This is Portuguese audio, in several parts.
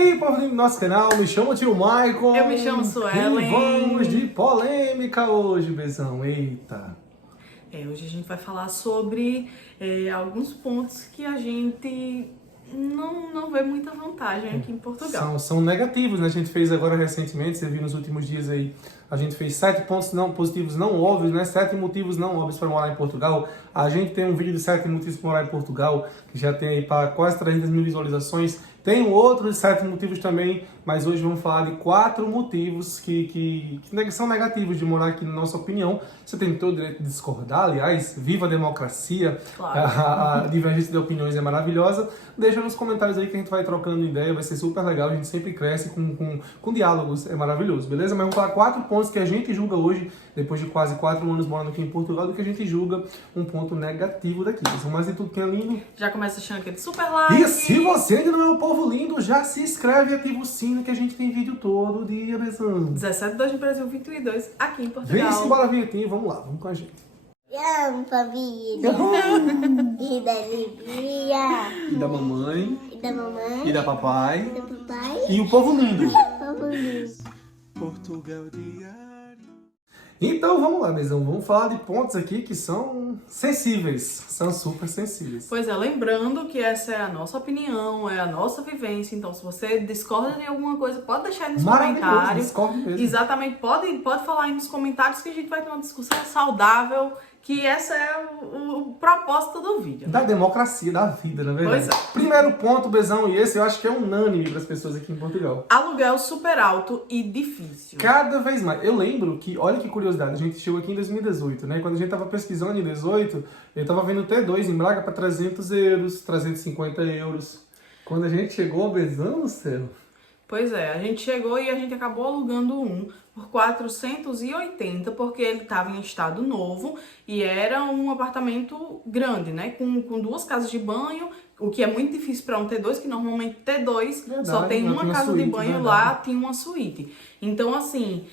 aí, povo do nosso canal, me chamo Tio Maicon. Eu me chamo Suelen. E vamos de polêmica hoje, Bezão. Eita. Hoje a gente vai falar sobre alguns pontos que a gente não vê muita vantagem aqui em Portugal. São negativos, né? A gente fez agora recentemente, você viu nos últimos dias aí, a gente fez 7 pontos não positivos não óbvios, né? 7 motivos não óbvios para morar em Portugal. A gente tem um vídeo de 7 motivos para morar em Portugal, que já tem aí para quase 300 mil visualizações. Tem um outro de 7 motivos também, mas hoje vamos falar de 4 motivos que são negativos de morar aqui, na nossa opinião. Você tem todo o direito de discordar, aliás, viva a democracia, Claro. a divergência de opiniões é maravilhosa. Deixa nos comentários aí que a gente vai trocando ideia, vai ser super legal, a gente sempre cresce com diálogos, é maravilhoso, beleza? Mas vamos falar 4 pontos que a gente julga hoje, depois de quase 4 anos morando aqui em Portugal, do que a gente julga um ponto negativo daqui. Mas e tudo que é lindo. Já começa deixando aquele super like. E se você ainda não é um povo lindo, já se inscreve e ativa o sino que a gente tem vídeo todo dia, Bezão. 17 de 2 no Brasil, 22 aqui em Portugal. Vem embora, vinhetinha, vamos lá, vamos com a gente. Amo família. E da alegria. E da mamãe, E da mamãe. e da papai, E do papai. e o povo lindo. Vamos. Portugal Diário. Então vamos lá, Bezão, vamos falar de pontos aqui que são sensíveis, são super sensíveis. Pois é, lembrando que essa é a nossa opinião, é a nossa vivência, então se você discorda de alguma coisa, pode deixar aí nos comentários. Discordo mesmo. Exatamente, pode falar aí nos comentários que a gente vai ter uma discussão saudável, que essa é o propósito do vídeo. Da democracia, da vida, na verdade. Pois é. Primeiro ponto, Bezão, e esse eu acho que é unânime para as pessoas aqui em Portugal. Aluguel super alto e difícil. Cada vez mais. Eu lembro que, olha que curiosidade, a gente chegou aqui em 2018, né? Quando a gente tava pesquisando em 2018, eu tava vendo T2 em Braga para 300 euros, 350 euros. Quando a gente chegou, Bezão no céu. Pois é, a gente chegou e a gente acabou alugando um por 480, porque ele estava em estado novo e era um apartamento grande, né? Com 2 casas de banho, o que é muito difícil para um T2, que normalmente T2 só tem não uma tinha casa de suíte, banho, verdade. lá tinha uma suíte. Então, assim,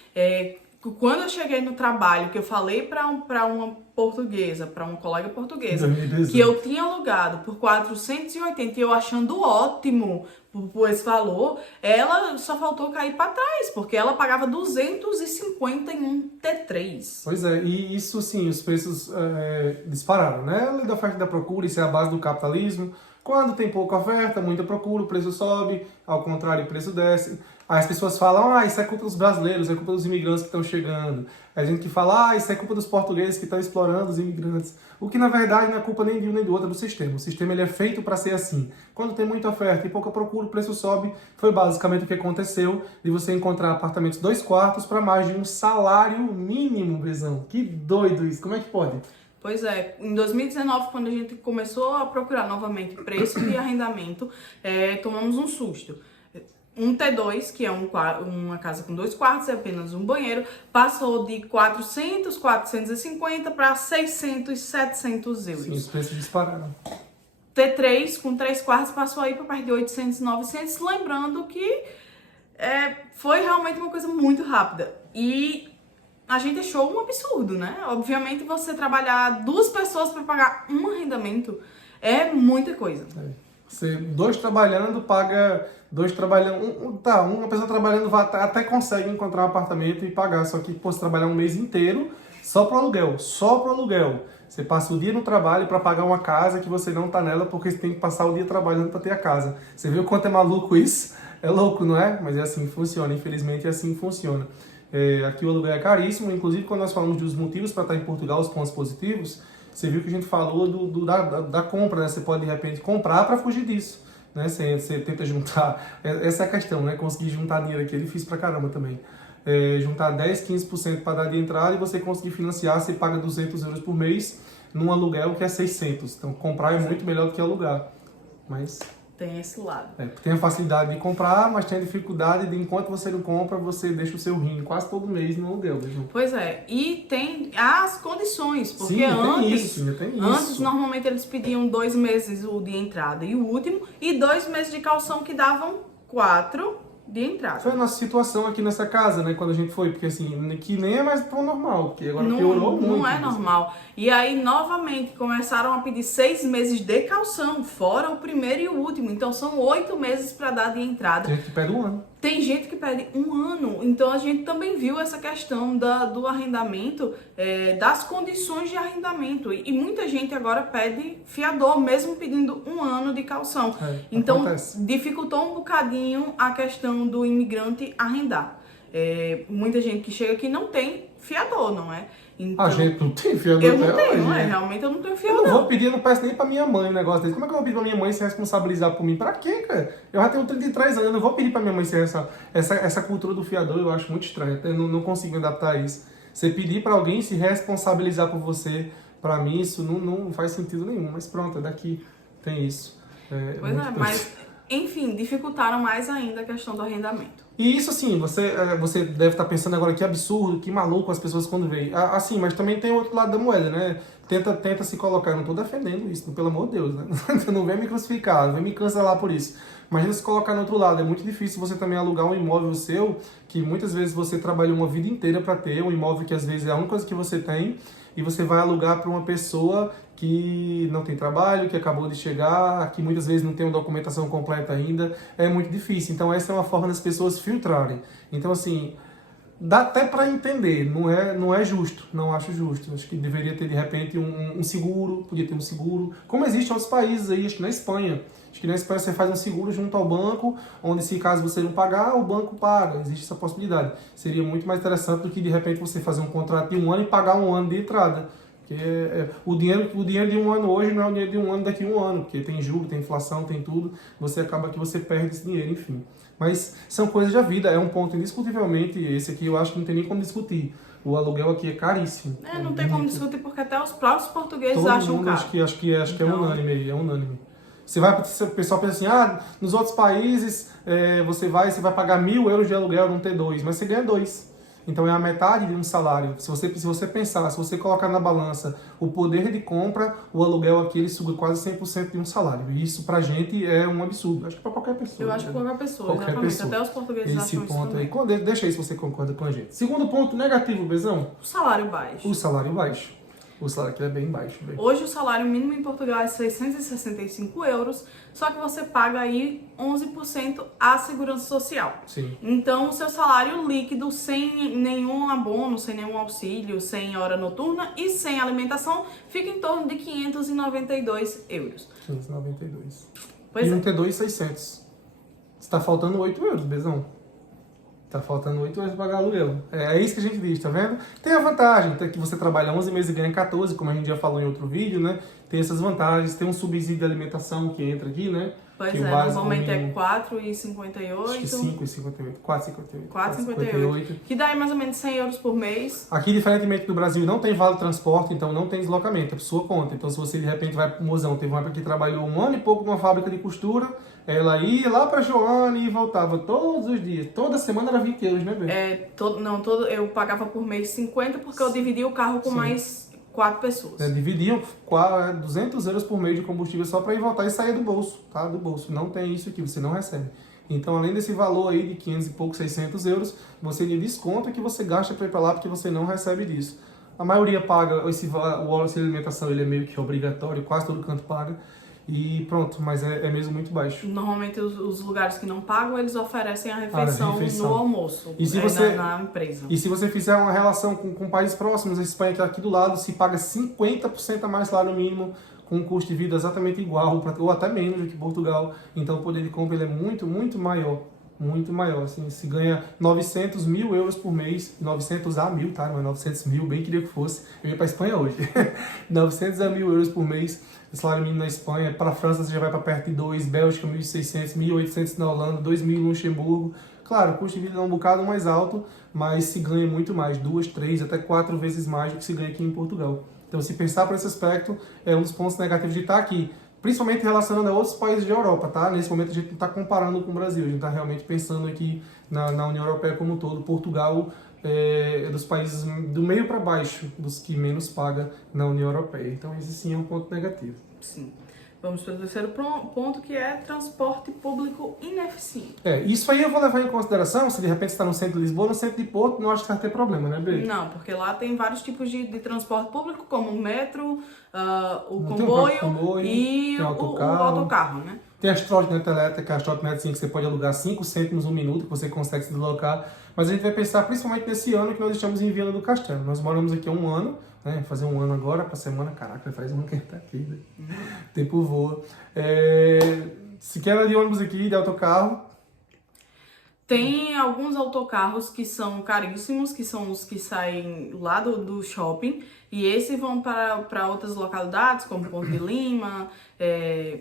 quando eu cheguei no trabalho, que eu falei para uma portuguesa, para uma colega portuguesa, 2018. que eu tinha alugado por 480 e eu achando ótimo por esse valor, ela só faltou cair para trás, porque ela pagava 250 em um T3. Pois é, e isso sim, os preços dispararam, né? A lei da oferta e da procura, isso é a base do capitalismo. Quando tem pouca oferta, muita procura, o preço sobe, ao contrário, o preço desce. Aí as pessoas falam, isso é culpa dos brasileiros, é culpa dos imigrantes que estão chegando. Aí a gente que fala, isso é culpa dos portugueses que estão explorando os imigrantes. O que na verdade não é culpa nem de um nem do outro, é do sistema. O sistema ele é feito para ser assim. Quando tem muita oferta e pouca procura, o preço sobe. Foi basicamente o que aconteceu de você encontrar apartamentos 2 quartos para mais de um salário mínimo, Bezão. Que doido isso, como é que pode? Pois é, em 2019, quando a gente começou a procurar novamente preço e arrendamento, tomamos um susto. Um T2, que é uma casa com 2 quartos e apenas um banheiro, passou de 400, 450 para 600, 700 euros. Sim, os preços dispararam. T3 com 3 quartos passou aí para perto de 800, 900, lembrando que foi realmente uma coisa muito rápida. E a gente achou um absurdo, né? Obviamente você trabalhar 2 pessoas para pagar um arrendamento é muita coisa. Você, 2 trabalhando, paga 2 trabalhando. Uma pessoa trabalhando até consegue encontrar um apartamento e pagar. Só que, pô, você trabalhar um mês inteiro só pro aluguel. Só pro aluguel. Você passa o dia no trabalho para pagar uma casa que você não tá nela porque você tem que passar o dia trabalhando para ter a casa. Você viu quanto é maluco isso? É louco, não é? Mas é assim que funciona. Infelizmente é assim que funciona. Aqui o aluguel é caríssimo. Inclusive, quando nós falamos dos motivos para estar em Portugal, os pontos positivos, você viu que a gente falou da compra, né? Você pode, de repente, comprar para fugir disso, né? Você tenta juntar... Essa é a questão, né? Conseguir juntar dinheiro aqui é difícil pra caramba também. Juntar 10, 15% para dar de entrada e você conseguir financiar, você paga 200 euros por mês num aluguel que é 600. Então, comprar é muito melhor do que alugar. Mas... Tem esse lado. Tem a facilidade de comprar, mas tem a dificuldade de, enquanto você não compra, você deixa o seu rim quase todo mês no aluguel. Mesmo. Pois é, e tem as condições, porque Sim, antes, antes normalmente eles pediam 2 meses o de entrada e o último, e 2 meses de calção que davam 4 de entrada. Foi a nossa situação aqui nessa casa, né, quando a gente foi, porque assim, que nem é mais tão normal, porque agora piorou muito. Não é normal. E aí, novamente, começaram a pedir 6 meses de caução, fora o primeiro e o último. Então, são 8 meses para dar de entrada. Tem gente que pede um ano. Tem gente que pede 1 ano. Então, a gente também viu essa questão do arrendamento, das condições de arrendamento. E muita gente agora pede fiador, mesmo pedindo 1 ano de caução. Então, acontece. dificultou um bocadinho a questão do imigrante arrendar. Muita gente que chega aqui não tem fiador, não é? Então, A gente não tem fiador eu não até tenho, hoje, né? realmente eu não tenho Eu fiador. não vou pedir, eu não peço nem pra minha mãe um negócio desse. Como é que eu vou pedir pra minha mãe se responsabilizar por mim? Pra quê, cara? Eu já tenho 33 anos, eu vou pedir pra minha mãe ser essa cultura do fiador, eu acho muito estranho. Eu não consigo me adaptar a isso. Você pedir pra alguém se responsabilizar por você, pra mim, isso não faz sentido nenhum. Mas pronto, daqui tem isso. Pois é, mas, enfim, dificultaram mais ainda a questão do arrendamento. E isso, assim, você deve estar pensando agora que absurdo, que maluco as pessoas quando veem. Assim, mas também tem o outro lado da moeda, né? Tenta se colocar. Eu não tô defendendo isso, pelo amor de Deus, né? Não vem me crucificar, não vem me cancelar por isso. Imagina se colocar no outro lado. É muito difícil você também alugar um imóvel seu, que muitas vezes você trabalhou uma vida inteira para ter, um imóvel que às vezes é a única coisa que você tem, e você vai alugar para uma pessoa que não tem trabalho, que acabou de chegar, que muitas vezes não tem uma documentação completa ainda. É muito difícil. Então essa é uma forma das pessoas filtrarem. Então assim, dá até para entender, não é justo, não acho justo. Acho que deveria ter de repente um seguro, podia ter um seguro, como existe em outros países aí, acho que na Espanha. Acho que na Espanha você faz um seguro junto ao banco, onde se caso você não pagar, o banco paga. Existe essa possibilidade. Seria muito mais interessante do que de repente você fazer um contrato de 1 ano e pagar 1 ano de entrada. Porque o dinheiro de 1 ano hoje não é o dinheiro de 1 ano daqui a 1 ano, porque tem juros, tem inflação, tem tudo. Você acaba que você perde esse dinheiro, enfim. Mas são coisas da vida, é um ponto indiscutivelmente, esse aqui eu acho que não tem nem como discutir. O aluguel aqui é caríssimo. Não tem como discutir porque até os próprios portugueses Todo acham mundo caro. acho que é Então, unânime aí, é unânime. O pessoal pensa assim, nos outros países você vai pagar 1.000 euros de aluguel num T2, mas você ganha 2. Então é a metade de um salário. Se você pensar, se você colocar na balança o poder de compra, o aluguel aqui ele suga quase 100% de um salário. E isso pra gente é um absurdo. Acho que pra qualquer pessoa. Eu acho que qualquer pessoa, Qualquer exatamente. pessoa. Até os portugueses Esse acham isso ponto também. aí. Deixa aí se você concorda com a gente. Segundo ponto negativo, Bezão. O salário baixo. O salário baixo. O salário aqui é bem baixo. Hoje o salário mínimo em Portugal é 665 euros, só que você paga aí 11% à segurança social. Sim. Então o seu salário líquido, sem nenhum abono, sem nenhum auxílio, sem hora noturna e sem alimentação, fica em torno de 592 euros. 592. Pois E é. um T2, 600. Está faltando 8 euros, Bezão. Tá faltando 8 euros para pagar aluguel. É isso que a gente diz, tá vendo? Tem a vantagem, que você trabalha 11 meses e ganha 14, como a gente já falou em outro vídeo, né? Tem essas vantagens, tem um subsídio de alimentação que entra aqui, né? Pois que é, o básico normalmente é mínimo, 4,58. acho que 5,58. 4,58. 4,58. Que dá aí mais ou menos 100 euros por mês. Aqui, diferentemente do Brasil, não tem vale transporte, então não tem deslocamento, é por sua conta. Então, se você de repente vai para o Mozão, teve uma época que trabalhou 1 ano e pouco numa fábrica de costura, ela ia lá para Joana e voltava todos os dias. Toda semana era 20 euros, né, Bê? Eu pagava por mês 50 porque eu dividia o carro com Sim. mais 4 pessoas. Dividiam 200 euros por mês de combustível só para ir voltar e sair do bolso, tá? Do bolso. Não tem isso aqui, você não recebe. Então, além desse valor aí de 500 e pouco, 600 euros, você lhe desconta que você gasta para ir para lá porque você não recebe disso. A maioria paga, o auxílio de alimentação ele é meio que obrigatório, quase todo canto paga. E pronto, mas é mesmo muito baixo. Normalmente os lugares que não pagam, eles oferecem a refeição, refeição. no almoço, E se você- na empresa. E se você fizer uma relação com países próximos, a Espanha que é aqui do lado, se paga 50% a mais salário mínimo, com um custo de vida exatamente igual, ou até menos do que Portugal. Então o poder de compra ele é muito, muito maior. Muito maior, assim, se ganha 900 mil euros por mês, 900 a 1.000, tá? Não é 900 mil, bem queria que fosse, eu ia pra Espanha hoje. 900 a 1.000 euros por mês, salário mínimo na Espanha, para a França você já vai para perto de 2, Bélgica 1.600, 1.800 na Holanda, 2.000 no Luxemburgo. Claro, o custo de vida é um bocado mais alto, mas se ganha muito mais, 2, 3, até 4 vezes mais do que se ganha aqui em Portugal. Então, se pensar por esse aspecto, é um dos pontos negativos de estar aqui. Principalmente relacionando a outros países da Europa, tá? Nesse momento a gente não está comparando com o Brasil, a gente está realmente pensando aqui na União Europeia como um todo. Portugal é dos países do meio para baixo, dos que menos paga na União Europeia. Então esse sim é um ponto negativo. Sim. Vamos para o terceiro ponto, que é transporte público ineficiente. Isso aí eu vou levar em consideração, se de repente você está no centro de Lisboa, no centro de Porto, não acho que vai ter problema, né, Bê? Não, porque lá tem vários tipos de transporte público, como o metro, o Tem o próprio comboio e tem o autocarro, né? Tem as trotinetes elétricas, as trotinetes que você pode alugar 5 cêntimos um minuto, que você consegue se deslocar. Mas a gente vai pensar principalmente nesse ano que nós estamos em Viana do Castelo. Nós moramos aqui há um ano, né? Fazer um ano agora, para semana, caraca, faz um ano que a gente tá aqui, né? O tempo voa. Se quer de ônibus aqui, de autocarro. Tem alguns autocarros que são caríssimos, que são os que saem lá do shopping, e esses vão para outras localidades, como Ponte de Lima,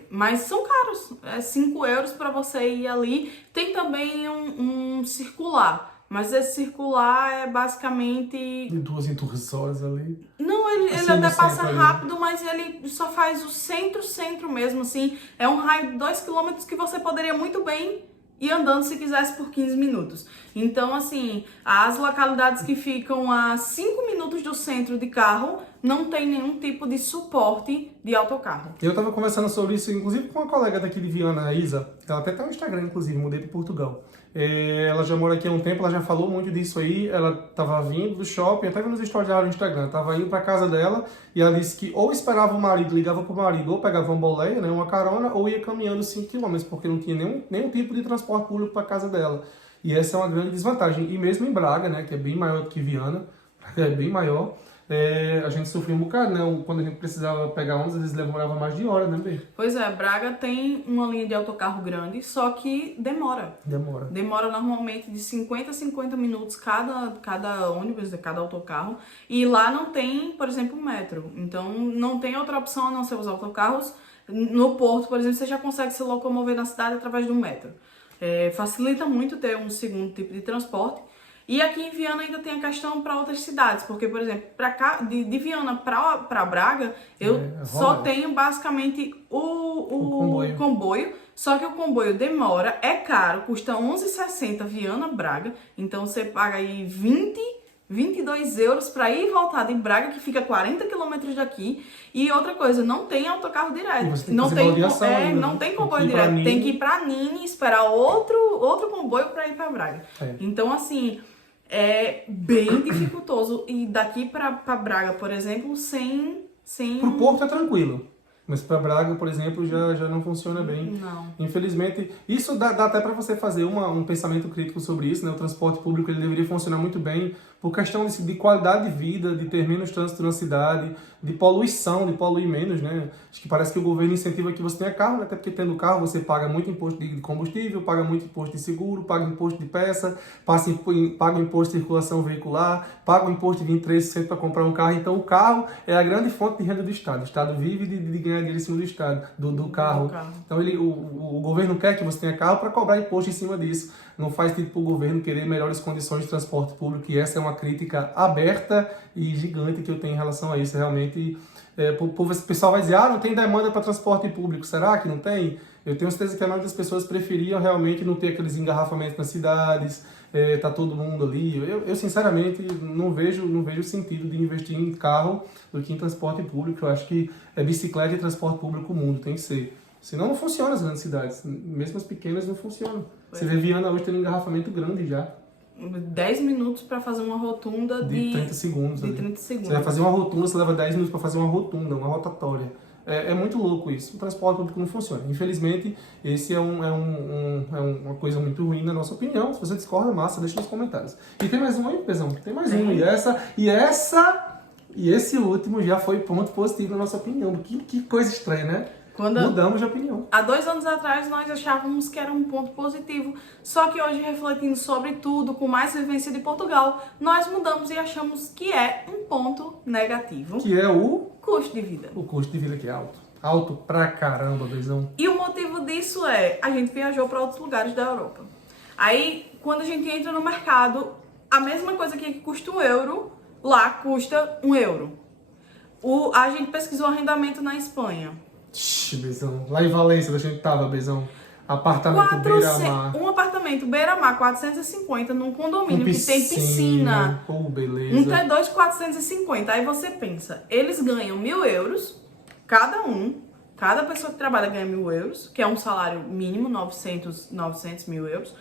mas são caros, 5 euros para você ir ali. Tem também um circular, mas esse circular é basicamente... De 2 em 2 horas ali. Não, ele Assim, até no passa centro ali. rápido, mas ele só faz o centro mesmo, assim. É um raio de 2 km que você poderia muito bem ir andando se quisesse por 15 minutos. Então, assim, as localidades que ficam a 5 minutos do centro de carro não tem nenhum tipo de suporte de autocarro. Eu estava conversando sobre isso, inclusive, com uma colega daqui de Viana, a Isa. Ela até tem um Instagram, inclusive, mudei de Portugal. Ela já mora aqui há um tempo, ela já falou muito disso aí. Ela estava vindo do shopping, até vi nos stories dela no Instagram, estava indo para casa dela e ela disse que ou esperava o marido, ligava para o marido, ou pegava uma boleia, né, uma carona, ou ia caminhando 5 km, porque não tinha nenhum tipo de transporte público para casa dela. E essa é uma grande desvantagem. E mesmo em Braga, né, que é bem maior do que Viana, é bem maior, a gente sofreu um bocado, né? Quando a gente precisava pegar ônibus, às vezes demorava mais de hora, né, Bê? Pois é, Braga tem uma linha de autocarro grande, só que demora. Demora normalmente de 50 a 50 minutos cada ônibus, cada autocarro. E lá não tem, por exemplo, metro. Então não tem outra opção a não ser os autocarros. No Porto, por exemplo, você já consegue se locomover na cidade através do metro. Facilita muito ter um segundo tipo de transporte. E aqui em Viana ainda tem a questão para outras cidades, porque, por exemplo, para cá, de Viana para Braga, eu só tenho basicamente o comboio, só que o comboio demora, é caro, custa 11,60 Viana-Braga, então você paga aí 22 euros para ir e voltar de Braga, que fica 40 km daqui. E outra coisa, não tem autocarro direto. Não tem comboio direto. Tem que ir para Nini e esperar outro comboio para ir para Braga. Então, assim, é bem dificultoso. E daqui para Braga, por exemplo, sem... Pro Porto é tranquilo. Mas para Braga, por exemplo, já não funciona bem. Não. Infelizmente, isso dá até para você fazer um pensamento crítico sobre isso, né? O transporte público ele deveria funcionar muito bem por questão de qualidade de vida, de ter menos trânsito na cidade, de poluição, de poluir menos, né? Acho que parece que o governo incentiva que você tenha carro, né? Até porque tendo carro você paga muito imposto de combustível, paga muito imposto de seguro, paga imposto de peça, paga imposto de circulação veicular, paga o imposto de 23% para comprar um carro. Então o carro é a grande fonte de renda do Estado. O Estado vive de ganhar dinheiro em cima do Estado, do carro. Então o governo quer que você tenha carro para cobrar imposto em cima disso. Não faz sentido para o governo querer melhores condições de transporte público, e essa é uma crítica aberta e gigante que eu tenho em relação a isso. Realmente, o pessoal vai dizer, não tem demanda para transporte público. Será que não tem? Eu tenho certeza que a maioria das pessoas preferiam realmente não ter aqueles engarrafamentos nas cidades, tá todo mundo ali. Eu sinceramente, não vejo sentido de investir em carro do que em transporte público. Eu acho que bicicleta e transporte público o mundo tem que ser. Senão não funciona as grandes cidades. Mesmo as pequenas não funcionam. Você vê Viana hoje tendo um engarrafamento grande já. 10 minutos para fazer uma rotunda de 30 segundos. De 30 segundos. Você vai fazer uma rotunda, você leva 10 minutos para fazer uma rotunda, uma rotatória. É muito louco isso. O transporte público não funciona. Infelizmente, esse é uma coisa muito ruim na nossa opinião. Se você discorda, massa, deixa nos comentários. E tem mais um aí, Pezão? Tem mais um. E esse último já foi ponto positivo na nossa opinião. Que coisa estranha, né? Mudamos de opinião. Há 2 anos atrás nós achávamos que era um ponto positivo, só que hoje, refletindo sobre tudo, com mais vivência de Portugal, nós mudamos e achamos que é um ponto negativo. Que é o custo de vida. O custo de vida que é alto. Alto pra caramba, Bezão. E o motivo disso é, a gente viajou para outros lugares da Europa. Aí, quando a gente entra no mercado, a mesma coisa que custa €1, lá custa €1. A gente pesquisou arrendamento na Espanha. Bezão. Lá em Valência, a gente tava, Bezão. Apartamento beira-mar. Um apartamento beira-mar, 450, num condomínio que tem piscina. Beleza. Um T2, 450. Aí você pensa, eles ganham €1.000 cada um Cada pessoa que trabalha ganha 1.000 euros, que é um salário mínimo, 900 mil euros.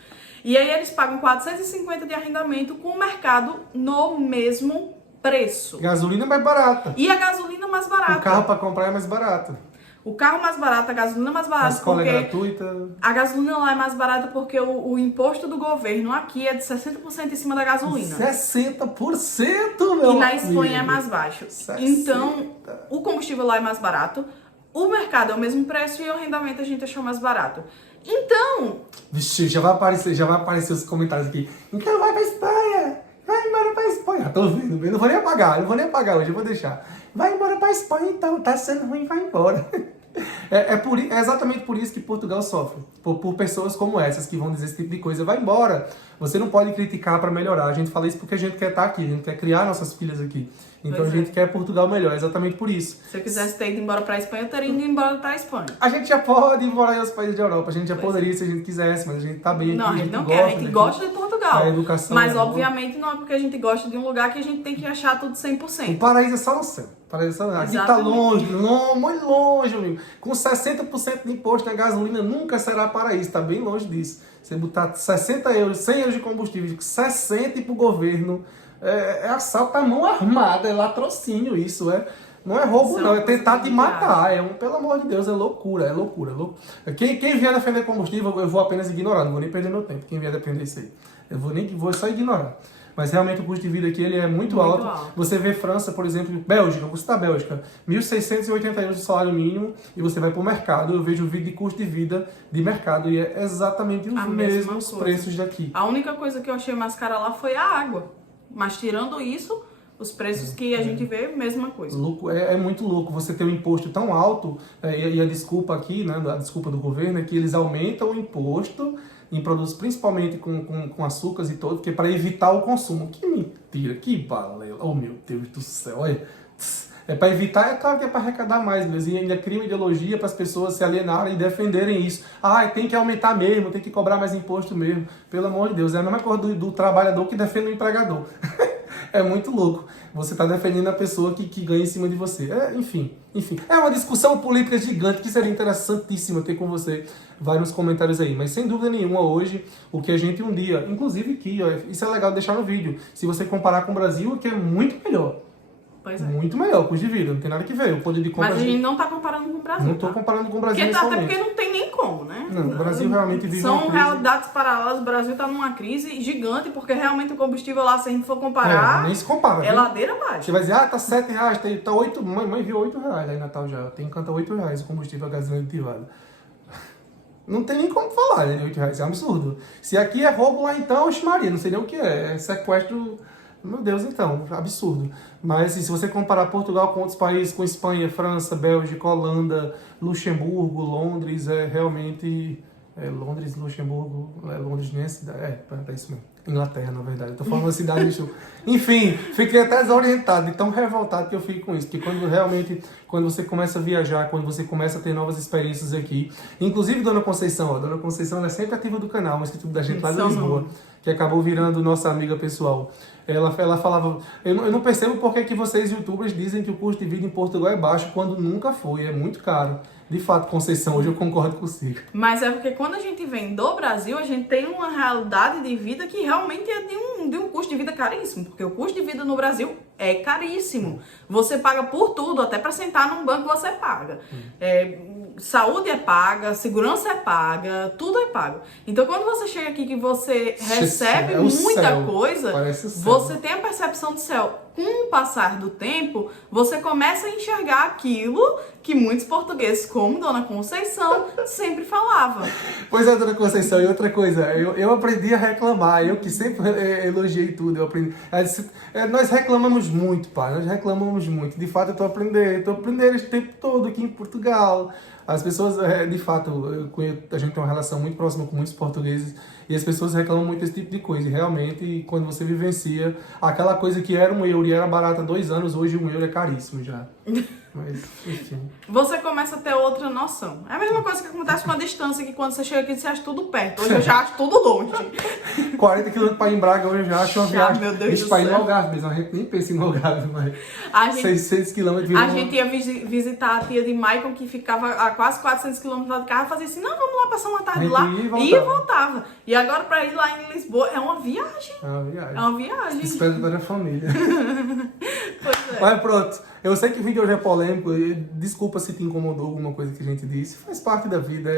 E aí eles pagam 450 de arrendamento com o mercado no mesmo preço. Gasolina é mais barata. E a gasolina mais barata. O carro para comprar é mais barato. O carro mais barato, a gasolina mais A barata. escola porque é gratuita. a gasolina lá é mais barata porque o imposto do governo aqui é de 60% em cima da gasolina. 60%, meu E na amigo. Espanha é mais baixo. 60. Então, o combustível lá é mais barato, o mercado é o mesmo preço e o arrendamento a gente achou mais barato. Então... Vixe, já vai aparecer os comentários aqui. Então vai pra Espanha. Vai embora pra Espanha. Tô vendo, eu não vou nem apagar hoje, eu vou deixar. Vai embora pra Espanha então, tá sendo ruim, vai embora. É exatamente por isso que Portugal sofre. Por pessoas como essas que vão dizer esse tipo de coisa. Vai embora. Você não pode criticar para melhorar. A gente fala isso porque a gente quer estar aqui. A gente quer criar nossas filhas aqui. Então Pois a gente quer Portugal melhor. É exatamente por isso. Se eu quisesse ter ido embora pra Espanha, eu teria ido embora pra Espanha. A gente já pode ir morar em outros países da Europa. A gente já Pois poderia se a gente quisesse. Mas a gente tá bem aqui. Não, a gente não quer, a gente daqui. gosta de Portugal. A educação Mas é boa. obviamente não é porque a gente gosta de um lugar que a gente tem que achar tudo O 100%. paraíso é só no céu. O paraíso é só no céu. Aqui tá Exatamente. longe, muito longe, amigo. Com 60% de imposto na gasolina nunca será paraíso. Tá bem longe disso. Você botar 60 euros, 100 euros de combustível, 60 pro governo, é assalto à mão armada, é latrocínio isso, não é roubo Isso é não, uma é coisa tentar que te me matar, pelo amor de Deus, é loucura. Quem vier defender combustível, eu vou apenas ignorar, não vou nem perder meu tempo, quem vier defender isso aí. Vou só ignorar. Mas realmente o custo de vida aqui ele é muito alto. Você vê França, por exemplo, Bélgica, você tá Bélgica, 1.680 euros de salário mínimo e você vai pro mercado, eu vejo o vídeo de custo de vida de mercado e é exatamente os A mesma mesmos coisa. preços daqui. A única coisa que eu achei mais cara lá foi a água. Mas tirando isso, os preços que a gente vê, mesma coisa. Louco, é muito louco você ter um imposto tão alto, e a desculpa aqui, né, a desculpa do governo é que eles aumentam o imposto em produtos principalmente com açúcares e todo, porque para evitar o consumo. Que mentira, que balela, oh meu Deus do céu, olha. É para evitar, é claro que é para arrecadar mais, mas ainda cria uma ideologia para as pessoas se alienarem e defenderem isso. Ah, tem que aumentar mesmo, tem que cobrar mais imposto mesmo. Pelo amor de Deus, é a mesma coisa do trabalhador que defende o empregador. É muito louco. Você está defendendo a pessoa que ganha em cima de você. Enfim. É uma discussão política gigante que seria interessantíssima ter com você vários comentários aí. Mas sem dúvida nenhuma, hoje, o que a gente um dia, inclusive aqui, ó, isso é legal deixar no vídeo. Se você comparar com o Brasil, que é muito melhor. Pois é. Muito melhor, custo de vida, não tem nada que ver. O poder de compra. Mas a gente não tá comparando com o Brasil. Não estou tá? comparando com o Brasil Até inicialmente. porque não tem nem como, né? Não, o Brasil realmente vive uma São crise. realidades paralelas. O Brasil tá numa crise gigante, porque realmente o combustível lá, se a gente for comparar, nem se compara. é viu? ladeira abaixo. Você vai dizer, tá R$7, tá 8, mãe viu R$8 aí em Natal já. Tem canta R$8 o combustível, a gasolina aditivada. Não tem nem como falar, né? R$8 é um absurdo. Se aqui é roubo lá então, oxe Maria, não sei nem o que é. É sequestro, meu Deus então, absurdo. Mas assim, se você comparar Portugal com outros países, com Espanha, França, Bélgica, Holanda, Luxemburgo, Londres, é realmente... Londres, Luxemburgo, Londres nem é cidade, é isso mesmo. Inglaterra, na verdade. Eu tô falando da cidade de Enfim, fiquei até desorientado, de tão revoltado que eu fico com isso. Porque quando você começa a viajar, quando você começa a ter novas experiências aqui, inclusive Dona Conceição, Dona Conceição ela é sempre ativa do canal, mas instituto da gente lá de Lisboa, que acabou virando nossa amiga pessoal. Ela falava, eu não percebo por que vocês youtubers dizem que o custo de vida em Portugal é baixo, quando nunca foi, é muito caro. De fato, Conceição, hoje eu concordo consigo. Mas é porque quando a gente vem do Brasil, a gente tem uma realidade de vida que realmente é de um custo de vida caríssimo. Porque o custo de vida no Brasil é caríssimo. Você paga por tudo, até para sentar num banco você paga. Saúde é paga, segurança é paga, tudo é pago. Então quando você chega aqui que você recebe muita coisa, você tem a percepção do céu. Com o passar do tempo, você começa a enxergar aquilo que muitos portugueses, como Dona Conceição, sempre falavam. Pois é, Dona Conceição, e outra coisa, eu aprendi a reclamar, eu que sempre elogiei tudo, eu aprendi. Nós reclamamos muito, pai, nós reclamamos muito. De fato, eu tô aprendendo esse tempo todo aqui em Portugal. As pessoas, de fato, a gente tem uma relação muito próxima com muitos portugueses e as pessoas reclamam muito desse tipo de coisa. E realmente, quando você vivencia aquela coisa que era €1 e era barata há 2 anos, hoje €1 é caríssimo já. Mas, enfim. Você começa a ter outra noção. É a mesma coisa que acontece com a distância, que quando você chega aqui, você acha tudo perto. Hoje eu já acho tudo longe. 40 km para ir em Braga hoje eu já acho uma viagem. Meu Deus Isso do para ir no céu. Algarve mesmo. A gente nem pensa em Algarve, mas A gente, 600 km. a gente ia visitar a tia de Michael, que ficava a quase 400 km lá de carro, e fazia assim, não, vamos lá passar uma tarde A gente lá. ia e E voltava. E agora pra ir lá em Lisboa é uma viagem. É uma viagem. É uma viagem. Espero da família. Pois é. Mas pronto, eu sei que o vídeo hoje é polêmico, e desculpa se te incomodou alguma coisa que a gente disse, faz parte da vida,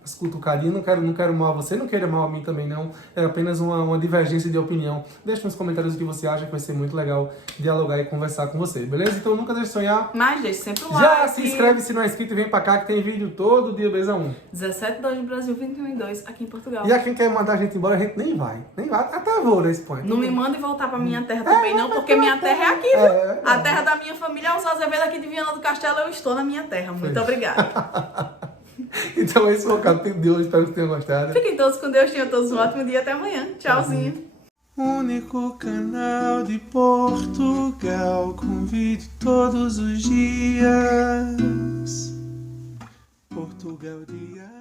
umas cutucadinhas, não quero mal a você, não quero mal a mim também não, é apenas uma divergência de opinião. Deixa nos comentários o que você acha, que vai ser muito legal dialogar e conversar com você, beleza? Então nunca deixe de sonhar. Mas deixa sempre o Já like. se inscreve se não é inscrito e vem pra cá que tem vídeo todo dia, beleza? 17/2 no Brasil, 21/2 aqui em Portugal. E a quem quer mandar a gente embora, a gente nem vai, até vou na Espanha. Não me manda e voltar pra minha terra também não, porque minha terra é aqui, viu? A terra da minha família é os Azevedo aqui de Viana do Castelo, eu estou na minha terra. Muito obrigada. Então esse foi o capítulo de hoje, espero que tenham gostado. Fiquem todos com Deus, tenham todos um ótimo dia, até amanhã. Tchauzinho. Único canal de Portugal com vídeo todos os dias. Portugal Diário.